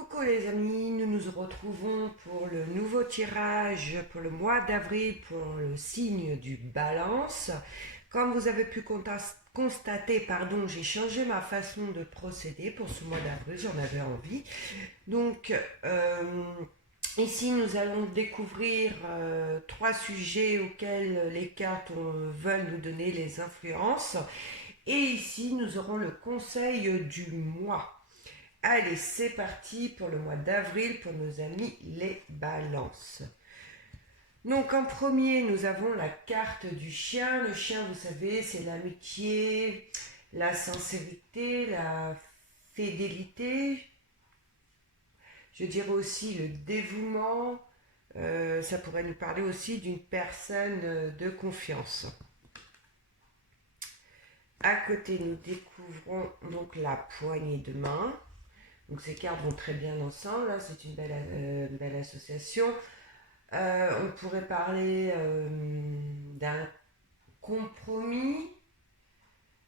Coucou les amis, nous nous retrouvons pour le nouveau tirage pour le mois d'avril pour le signe du Balance. Comme vous avez pu constater, j'ai changé ma façon de procéder pour ce mois d'avril, j'en avais envie. Donc ici nous allons découvrir trois sujets auxquels les cartes veulent nous donner les influences. Et ici nous aurons le conseil du mois. Allez, c'est parti pour le mois d'avril pour nos amis les balances. Donc en premier, nous avons la carte du chien. Le chien, vous savez, c'est l'amitié, la sincérité, la fidélité. Je dirais aussi le dévouement. Ça pourrait nous parler aussi d'une personne de confiance. À côté, nous découvrons donc la poignée de main. Donc ces cartes vont très bien ensemble, hein, c'est une belle association. On pourrait parler d'un compromis,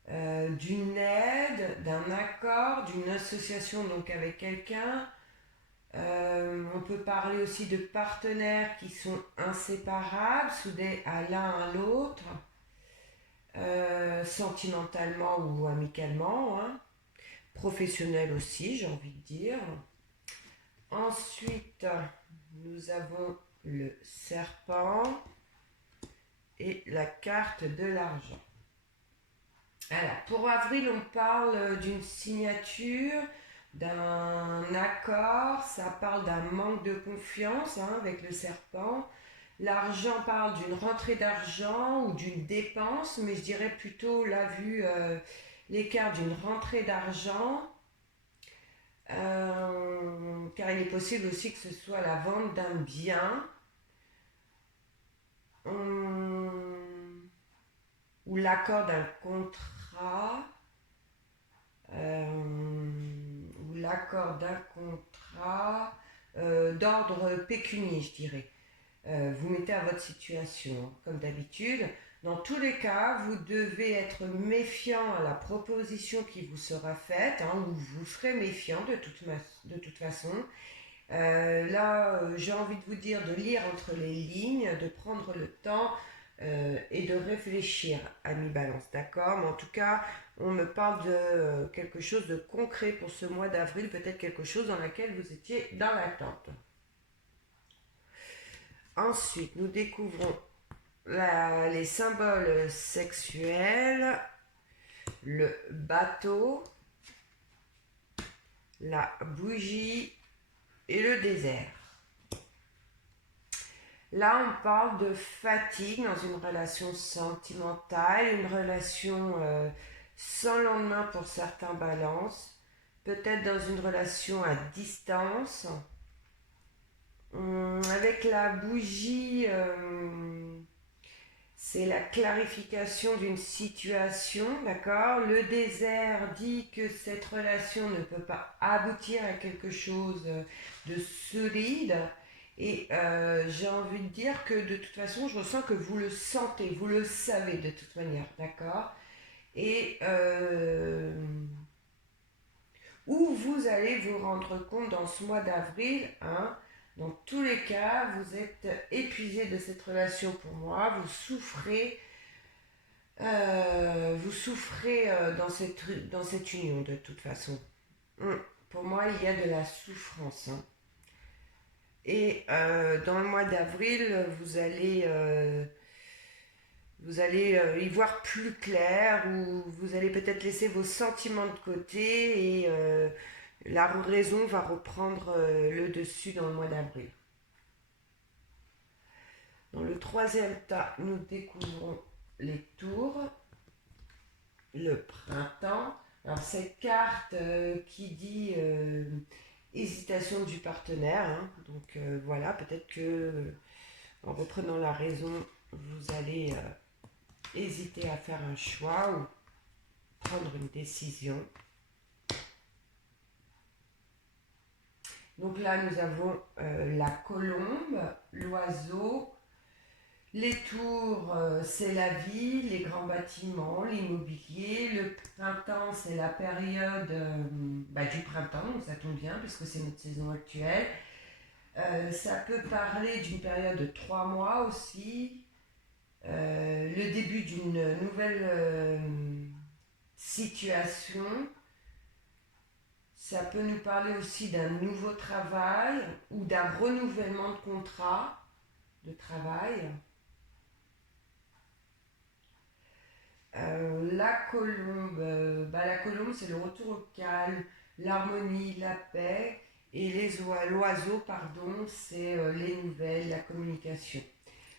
d'une aide, d'un accord, d'une association donc avec quelqu'un. On peut parler aussi de partenaires qui sont inséparables, soudés à l'un à l'autre, sentimentalement ou amicalement, hein. Professionnel aussi, j'ai envie de dire. Ensuite, nous avons le serpent et la carte de l'argent. Alors, pour avril, on parle d'une signature, d'un accord, ça parle d'un manque de confiance avec le serpent. L'argent parle d'une rentrée d'argent ou d'une dépense, mais je dirais plutôt, là, vu l'écart d'une rentrée d'argent. Car il est possible aussi que ce soit la vente d'un bien ou l'accord d'un contrat ou l'accord d'un contrat d'ordre pécunier, je dirais. Vous mettez à votre situation, hein, comme d'habitude. Dans tous les cas, vous devez être méfiant à la proposition qui vous sera faite, hein, ou vous serez méfiant de toute façon. J'ai envie de vous dire de lire entre les lignes, de prendre le temps et de réfléchir à mi-balance, d'accord? Mais en tout cas, on me parle de quelque chose de concret pour ce mois d'avril, peut-être quelque chose dans lequel vous étiez dans l'attente. Ensuite, nous découvrons les symboles sexuels, le bateau, la bougie et le désert. Là, on parle de fatigue dans une relation sentimentale, une relation sans lendemain pour certains balances, peut-être dans une relation à distance. Avec la bougie, c'est la clarification d'une situation, d'accord? Le désert dit que cette relation ne peut pas aboutir à quelque chose de solide. Et j'ai envie de dire que de toute façon, je ressens que vous le sentez, vous le savez de toute manière, d'accord? Et où vous allez vous rendre compte dans ce mois d'avril, hein, dans tous les cas, vous êtes épuisé de cette relation pour moi, vous souffrez dans cette union de toute façon. Pour moi, il y a de la souffrance, hein. Et dans le mois d'avril, vous allez y voir plus clair ou vous allez peut-être laisser vos sentiments de côté et la raison va reprendre le dessus dans le mois d'avril. Dans le troisième tas, nous découvrons les tours, le printemps. Alors cette carte qui dit hésitation du partenaire, hein. Donc voilà, peut-être que en reprenant la raison, vous allez hésiter à faire un choix ou prendre une décision. Donc là, nous avons la colombe, l'oiseau, Les tours, c'est la vie, les grands bâtiments, l'immobilier. Le printemps, c'est la période du printemps, donc ça tombe bien puisque c'est notre saison actuelle. Ça peut parler d'une période de 3 mois aussi. Le début d'une nouvelle situation. Ça peut nous parler aussi d'un nouveau travail ou d'un renouvellement de contrat de travail. La colombe, c'est le retour au calme, l'harmonie, la paix. Et l'oiseau, pardon, c'est les nouvelles, la communication.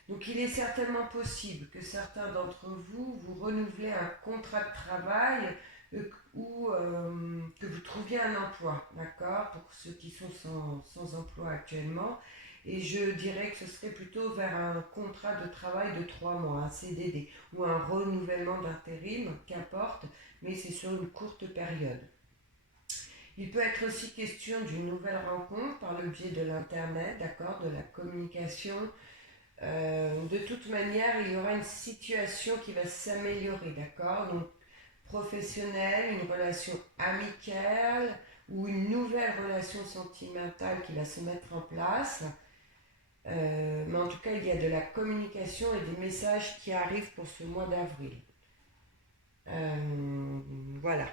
Donc il est certainement possible que certains d'entre vous, vous renouvelez un contrat de travail ou que vous trouviez un emploi, d'accord, pour ceux qui sont sans emploi actuellement. Et je dirais que ce serait plutôt vers un contrat de travail de 3 mois, un CDD, ou un renouvellement d'intérim, qu'importe, mais c'est sur une courte période. Il peut être aussi question d'une nouvelle rencontre par le biais de l'Internet, d'accord, de la communication. De toute manière, il y aura une situation qui va s'améliorer, d'accord? Donc, professionnelle, une relation amicale ou une nouvelle relation sentimentale qui va se mettre en place. Mais en tout cas, il y a de la communication et des messages qui arrivent pour ce mois d'avril. Voilà.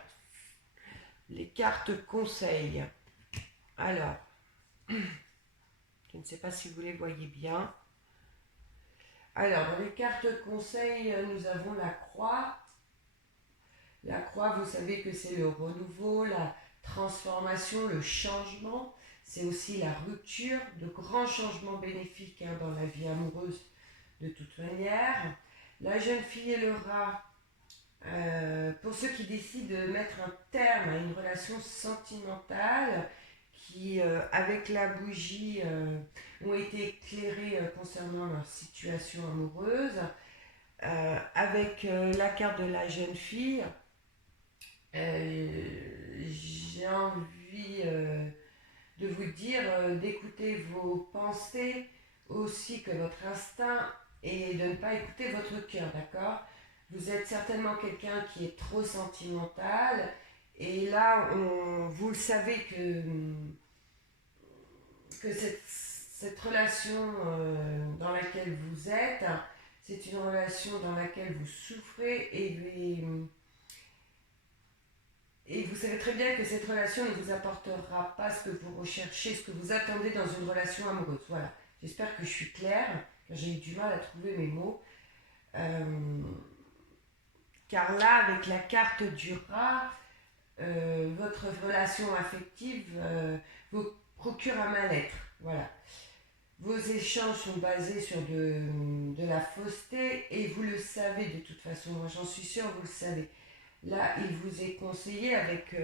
Les cartes conseils. Alors, je ne sais pas si vous les voyez bien. Alors, dans les cartes conseils, nous avons la croix. La croix, vous savez que c'est le renouveau, la transformation, le changement. C'est aussi la rupture, de grands changements bénéfiques dans la vie amoureuse de toute manière. La jeune fille et le rat, pour ceux qui décident de mettre un terme à une relation sentimentale qui, avec la bougie, ont été éclairés concernant leur situation amoureuse. Avec la carte de la jeune fille, j'ai envie de vous dire d'écouter vos pensées aussi que votre instinct et de ne pas écouter votre cœur, d'accord? Vous êtes certainement quelqu'un qui est trop sentimental et là, vous le savez que cette relation dans laquelle vous êtes, c'est une relation dans laquelle vous souffrez et vous savez très bien que cette relation ne vous apportera pas ce que vous recherchez, ce que vous attendez dans une relation amoureuse. Voilà. J'espère que je suis claire, car j'ai eu du mal à trouver mes mots. Car là, avec la carte du rat, votre relation affective vous procure un mal-être. Voilà. Vos échanges sont basés sur de la fausseté et vous le savez de toute façon. Moi, j'en suis sûre, vous le savez. Là, il vous est conseillé avec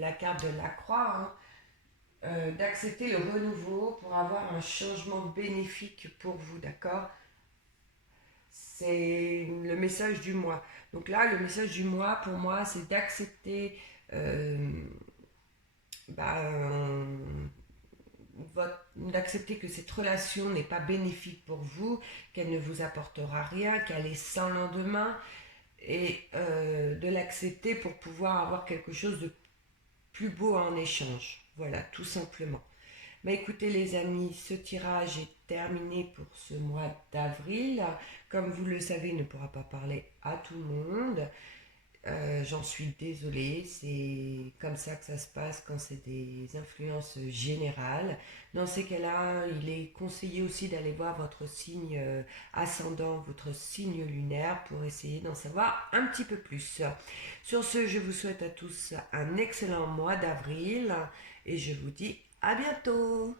la carte de la croix d'accepter le renouveau pour avoir un changement bénéfique pour vous, d'accord? C'est le message du mois. Donc là, le message du mois, pour moi, c'est d'accepter euh, bah, euh, d'accepter que cette relation n'est pas bénéfique pour vous, qu'elle ne vous apportera rien, qu'elle est sans lendemain, et de l'accepter pour pouvoir avoir quelque chose de plus beau en échange. Voilà, tout simplement. Mais écoutez les amis, ce tirage est terminé pour ce mois d'avril. Comme vous le savez, il ne pourra pas parler à tout le monde. J'en suis désolée, c'est comme ça que ça se passe quand c'est des influences générales. Dans ces cas-là, il est conseillé aussi d'aller voir votre signe ascendant, votre signe lunaire pour essayer d'en savoir un petit peu plus. Sur ce, je vous souhaite à tous un excellent mois d'avril et je vous dis à bientôt.